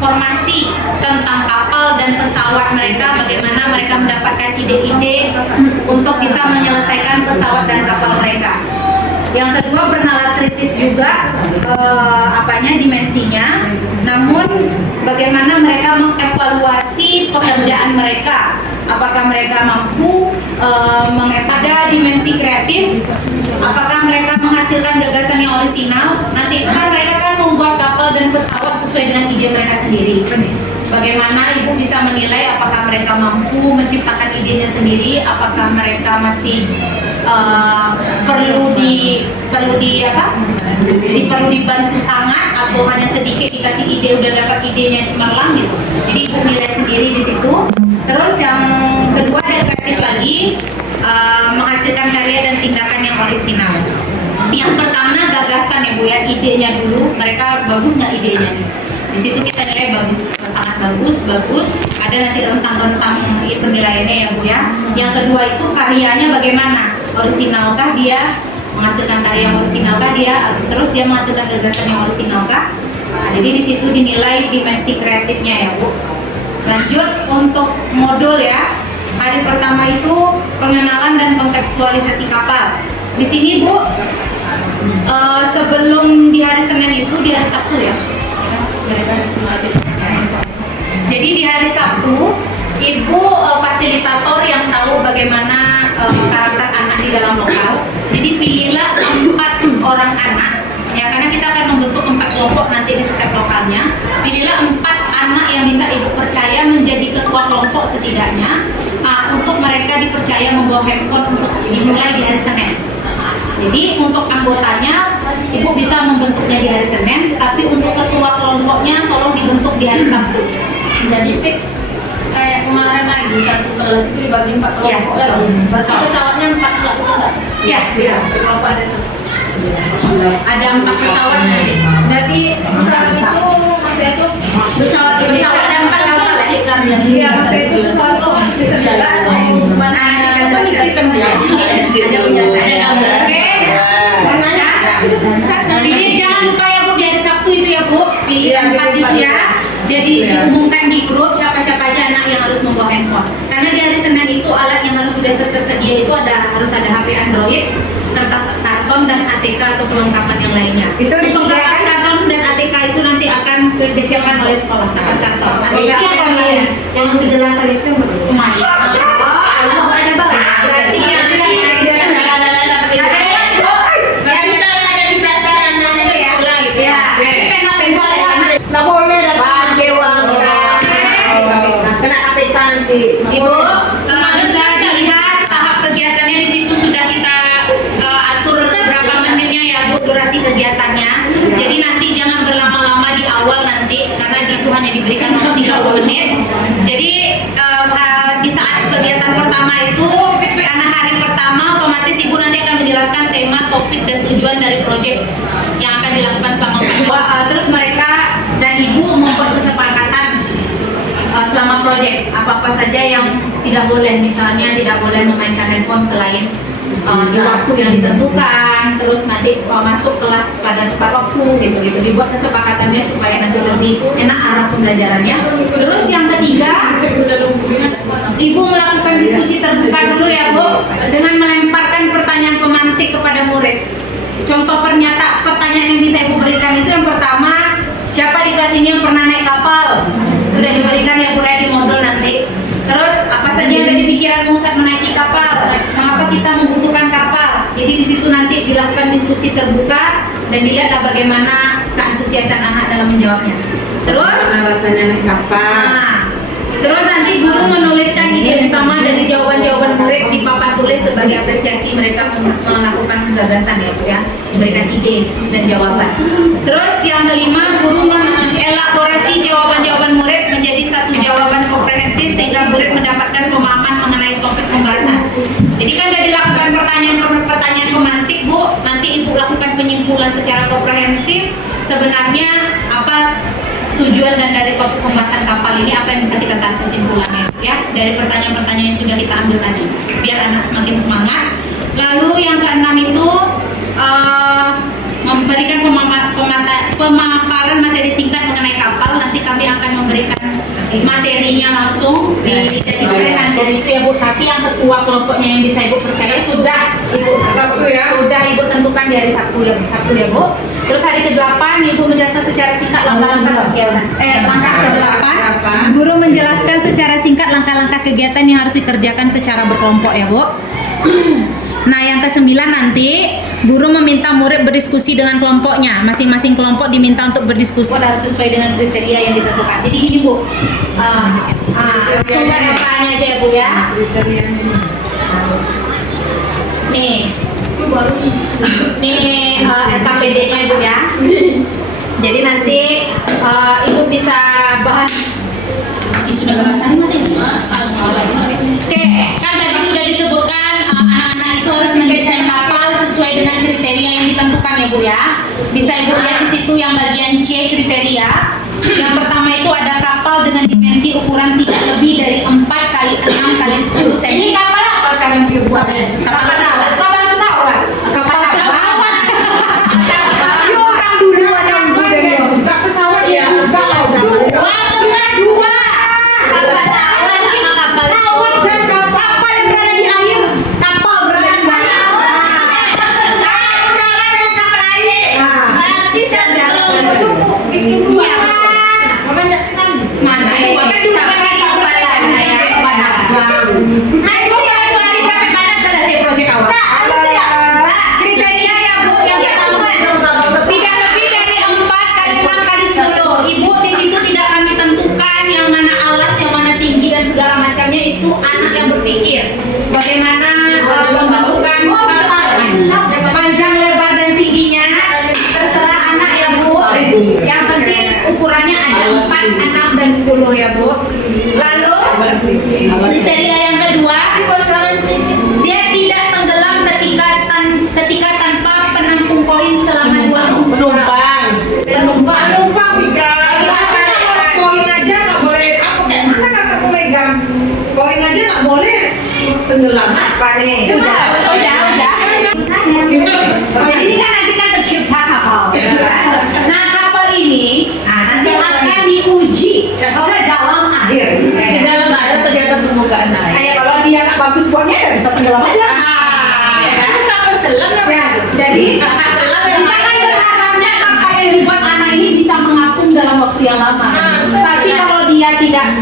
informasi tentang kapal dan pesawat mereka, bagaimana mereka mendapatkan ide-ide untuk bisa menyelesaikan pesawat dan kapal mereka. Yang kedua, bernalar kritis juga dimensinya, namun bagaimana mereka mengevaluasi pekerjaan mereka, apakah mereka mampu pada dimensi kreatif, apakah mereka menghasilkan gagasan yang orisinal. Nanti kan mereka kan membuat kapal dan pesawat sesuai dengan ide mereka sendiri. Bagaimana ibu bisa menilai apakah mereka mampu menciptakan idenya sendiri, apakah mereka masih perlu dibantu sangat, atau hanya sedikit dikasih ide udah dapat idenya cemerlang gitu. Jadi ibu nilai sendiri di situ. Terus yang kedua, ada kreatif lagi, menghasilkan karya dan tindakan yang orisinal. Yang pertama gagasan ya Bu ya, idenya dulu, mereka bagus nggak idenya nih? Di situ kita nilai bagus, sangat bagus. Ada nanti rentang-rentang penilaiannya ya Bu ya. Yang kedua itu karyanya bagaimana? Orisinalkah dia? Menghasilkan karya yang orisinalkah dia? Terus dia menghasilkan gagasan yang orisinalkah? Nah, jadi di situ dinilai dimensi kreatifnya ya Bu. Lanjut untuk modul ya. Hari pertama itu pengenalan dan kontekstualisasi kapal. Di sini Bu, sebelum di hari Senin itu di hari Sabtu ya. Jadi di hari Sabtu, Ibu fasilitator yang tahu bagaimana karakter anak di dalam lokal. Jadi pilihlah 4 orang anak, ya karena kita akan membentuk 4 kelompok nanti di setiap lokalnya. Pilihlah 4 anak yang bisa Ibu percaya menjadi ketua kelompok setidaknya, untuk mereka dipercaya membawa handphone untuk dimulai di hari Senin. Jadi untuk anggotanya Ibu bisa membentuknya di hari Senin, tapi untuk ketua kelompoknya tolong dibentuk di hari Sabtu. Jadi fix kayak kemarin lagi satu kelas itu dibagi 4 kelompok lagi. Berarti pesawatnya 4 kelompok enggak? Iya, kelompok ada 1. Ada 4 pesawat nanti. Berarti pesawat itu pesawat ada 4 kapal kan ya. Iya, itu pesawat tuh bisa jalan atau gimana? Ada penjelasan. Ini jangan lupa ya Bu, di hari Sabtu itu ya Bu, pilih 4 itu ya. Jadi diumumkan di grup siapa-siapa aja anak yang harus membawa handphone. Karena di hari Senin itu alat yang harus sudah tersedia itu harus ada HP Android, kertas karton dan ATK atau kelengkapan yang lainnya. Itu untuk kertas karton dan ATK itu nanti akan disiapkan oleh sekolah, kertas karton. Yang penjelasan itu Masya Allah. Ada bang. Berarti yang Ibu, bisa dilihat tahap kegiatannya di situ sudah kita atur berapa menitnya ya Bu, durasi kegiatannya. Jadi nanti jangan berlama-lama di awal nanti, karena itu hanya diberikan waktu 30 menit. Jadi di saat kegiatan pertama itu, karena hari pertama otomatis Ibu nanti akan menjelaskan tema, topik, dan tujuan dari proyek yang akan dilakukan selama terus mereka dan Ibu membuat kesepakatan selama proyek apa-apa saja yang tidak boleh, misalnya tidak boleh memainkan handphone selain di waktu yang ditentukan, terus nanti masuk kelas pada tepat waktu gitu dibuat kesepakatannya supaya nanti lebih enak arah pembelajarannya. Terus yang ketiga, Ibu melakukan diskusi terbuka dulu ya Bu, dengan melemparkan pertanyaan pemantik kepada murid. Contoh pertanyaan yang bisa Ibu berikan itu yang pertama, siapa di kelas ini yang pernah naik kapal? Sudah diberikan ya Bu di modul nanti. Terus apa saja yang ada di pikiran saat menaiki kapal? Mengapa kita membutuhkan kapal? Jadi di situ nanti dilakukan diskusi terbuka dan dilihat bagaimana keantusiasan anak dalam menjawabnya. Terus alasannya naik kapal. Terus nanti guru menuliskan ide utama dari jawaban-jawaban murid di papan tulis sebagai apresiasi mereka melakukan gagasan ya Bu ya, memberikan ide dan jawaban. Terus yang kelima, guru mengelaborasi jawaban-jawaban murid menjadi satu jawaban komprehensif sehingga murid mendapatkan pemahaman mengenai topik pembahasan. Jadi kan sudah dilakukan pertanyaan pemantik Bu, nanti Ibu lakukan penyimpulan secara komprehensif sebenarnya apa tujuan dan dari topik pembahasan kapal ini, apa yang bisa kita tarik kesimpulannya ya dari pertanyaan-pertanyaan yang sudah kita ambil tadi, biar anak semakin semangat. Lalu yang keenam itu memberikan pemaparan materi singkat mengenai kapal. Nanti kami akan memberikan materinya langsung diberikan nanti itu ya Bu. Tapi yang ketua kelompoknya yang bisa Ibu percaya sudah Ibu Sabtu ya? Sudah Ibu tentukan di hari Sabtu ya Bu. Terus hari ke-8 Ibu menjelaskan secara singkat langkah-langkah kegiatan. Langkah ke-8 guru menjelaskan secara singkat langkah-langkah kegiatan yang harus dikerjakan secara berkelompok ya Bu. Nah yang ke-9 nanti guru meminta murid berdiskusi dengan kelompoknya. Masing-masing kelompok diminta untuk berdiskusi harus sesuai dengan kriteria yang ditentukan. Jadi gini Bu, langsung tanya aja ya Bu ya. Nih RKPD-nya Ibu ya. Jadi nanti Ibu bisa bahas. Sudah bahasannya mana ini? Oke, kan tadi sudah disebutkan anak-anak itu harus mendesain kapal sesuai dengan kriteria yang ditentukan ya Bu ya. Bisa Ibu lihat di situ yang bagian C kriteria. Yang pertama itu ada kapal dengan dimensi ukuran tidak lebih dari 4 kali 6 kali 10 cm. Ini kapal apa sekarang dia buat? Kapal pesawat. Kapal pesawat. Kapal pesawat. Orang dulu ada yang buka pesawat ya. Pesawat dan kapal yang berada di air. Kapal berada di mana? Kapal air. Nanti saya itu bikin dua. Banyak sekali. Mana itu? Kan dulu kan lagi kapal saya. Ayo hari sampai mana selesai proyek awal? Kriteria ya Bu yang pertama tidak lebih dari 4 kali 6 kali 10. Ibu di situ tidak kami tentukan yang mana alas, yang mana tinggi dan segala macamnya, itu anak yang berpikir bagaimana membentukkan panjang, lebar dan tingginya terserah anak ya Bu. Yang penting ukurannya ada 4, 6 dan 10 ya Bu. Lalu kriteria yang kedua, dia tidak tenggelam ketika tanpa penampung koin selama 2 Penumpang Mika. Koin aja nggak boleh. Mana kakak mau megang? Koin aja nggak boleh. Tenggelam apa nih? Udah. Jadi ini kan nanti kan tercipta kapal. Nah kapal ini nanti akan diuji ke dalam air. Di dalam air atau di atas permukaan air? Kayak kalau dia nggak bagus buatnya, ya bisa tenggelam aja. Itu kapal selam Ya, jadi kita kan berharapnya kapal yang dibuat anak ini bisa mengapung dalam waktu yang lama. Tapi kalau dia tidak,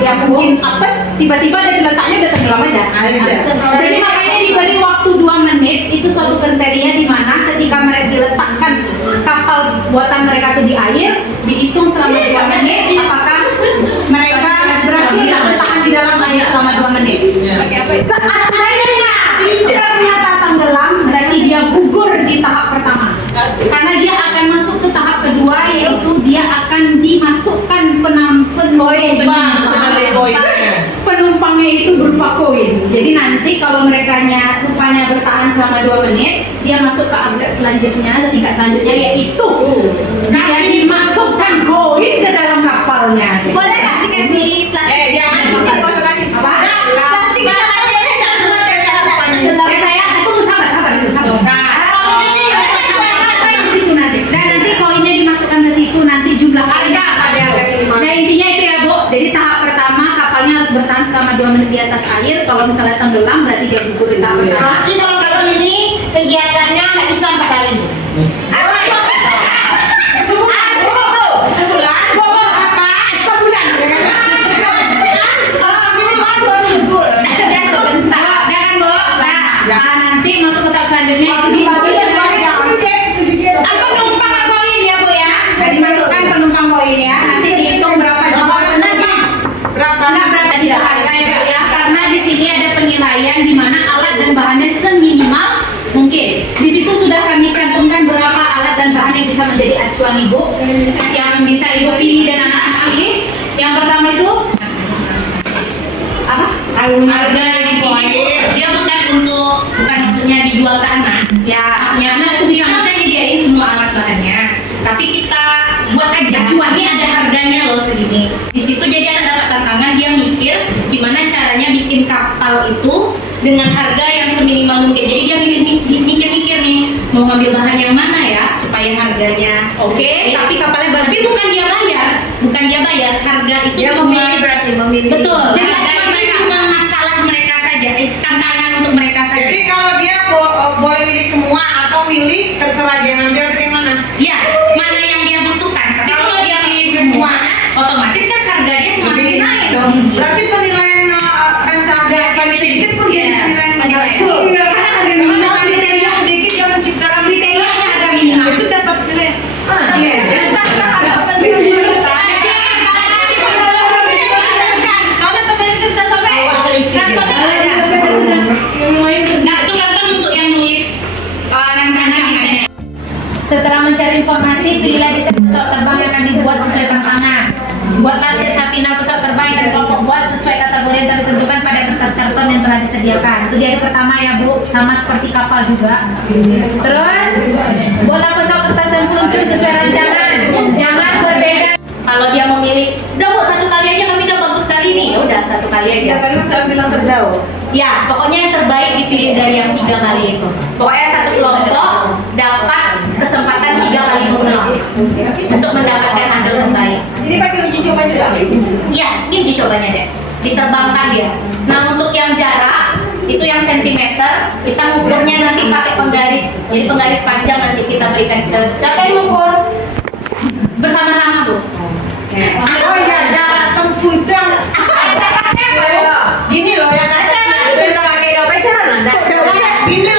ya mungkin apes, tiba-tiba ada di letaknya udah tenggelam aja. Jadi makanya diberi waktu 2 menit, itu suatu kriteria di mana ketika mereka diletakkan kapal buatan mereka itu di air, dihitung selama 2 menit, apakah mereka berhasil bertahan di dalam air selama 2 menit. Seandainya ternyata tenggelam, berarti dia gugur di tahap pertama. Karena dia akan masuk ke tahap kedua, yaitu dia akan dimasukkan penumpangnya itu berupa koin. Jadi nanti kalau mereka rupanya bertahan selama 2 menit, dia masuk ke upgrade selanjutnya, dan tingkat selanjutnya yaitu dia dimasukkan koin ke dalam kapalnya. Boleh nggak dikasih plastik? Jangan kasih Apa? Plastik kita aja ya, jangan keluar dari dalam Saya tunggu sabar. Sampai di situ nanti. Dan nanti koinnya dimasukkan ke situ, nanti jumlah koinnya. Nah intinya itu ya Bu. Jadi tahap pertama kapalnya harus bertahan selama 2 menit di atas air. Kalau misalnya tenggelam berarti dia gugur di tahap pertama. Berarti kalau ini kegiatannya nggak bisa 4 hari. Nanti masuk ke tahap selanjutnya itu dibagi penumpang koin ya Bu ya. Dimasukkan penumpang koin ya. Nanti dihitung berapa jumlah penumpang. Berapa di harga ya Bu ya. Karena di sini ada penilaian di mana alat dan bahannya seminimal mungkin. Di situ sudah kami cantumkan berapa alat dan bahan yang bisa menjadi acuan Ibu, yang bisa Ibu pilih dan anak-anak pilih. Yang pertama itu apa? Harga di sini dia bukan maksudnya dijual ke anak. Ya, maksudnya anak itu bisa menyediain semua alat bahannya. Tapi kita buat aja acuannya, ada harganya loh segini. Di situ jadi anak dapat tantangan, dia mikir gimana caranya bikin kapal itu dengan harga yang seminimal mungkin. Jadi dia mikir-mikir nih, mau ngambil bahan yang mana ya supaya harga itu Dia cuma memilih berarti memilih. betul. Jadi Harga itu mereka. cuma masalah mereka saja, tantangan untuk mereka saja. Jadi kalau dia boleh milih semua atau milih terserah dia ngambil dari mana? Ya, mana yang dia butuhkan. Tapi kalau dia milih semua, otomatis kan harga dia semakin naik dong. Berarti penilaian rasa harga paling sedikit pun jadi Iya, penilaian penilaian. betul. Iya, karena harga Karena minimal dengan kriteria sedikit dia menciptakan Kriterianya harga minimal. itu dapat penilaian. Ah, Iya. Nah, itu kan untuk yang nulis rancangannya. Setelah mencari informasi, pilihlah desain pesawat terbang yang akan dibuat sesuai tantangan. Buatlah sketsa final pesawat terbang dan kelompok buat sesuai kategori yang telah ditentukan pada kertas karton yang telah disediakan. Itu di hari pertama ya Bu, sama seperti kapal juga. Terus, buatlah pesawat kertas dan peluncur sesuai rancangan. Jangan berbeda. Kalau dia memilih, udah Bu, satu kali aja kami udah bagus sekali nih. Ya udah, satu kali aja. tadi udah bilang terjauh. Ya, pokoknya yang terbaik dipilih dari yang 3 kali itu. Pokoknya satu kelompok dapat kesempatan 3 kali mengulang untuk mendapatkan hasil terbaik. Ini pakai uji coba juga. Ya, ini uji cobanya deh. Diterbangkan dia. Nah, untuk yang jarak itu yang sentimeter, kita ngukurnya nanti pakai penggaris. Jadi penggaris panjang nanti kita berikan ke Siapa yang mengukur? bersama-sama Bu. Oh iya, jarak tempuh itu yang gini loh yang kata itu pakai dompet jalan ada. Gini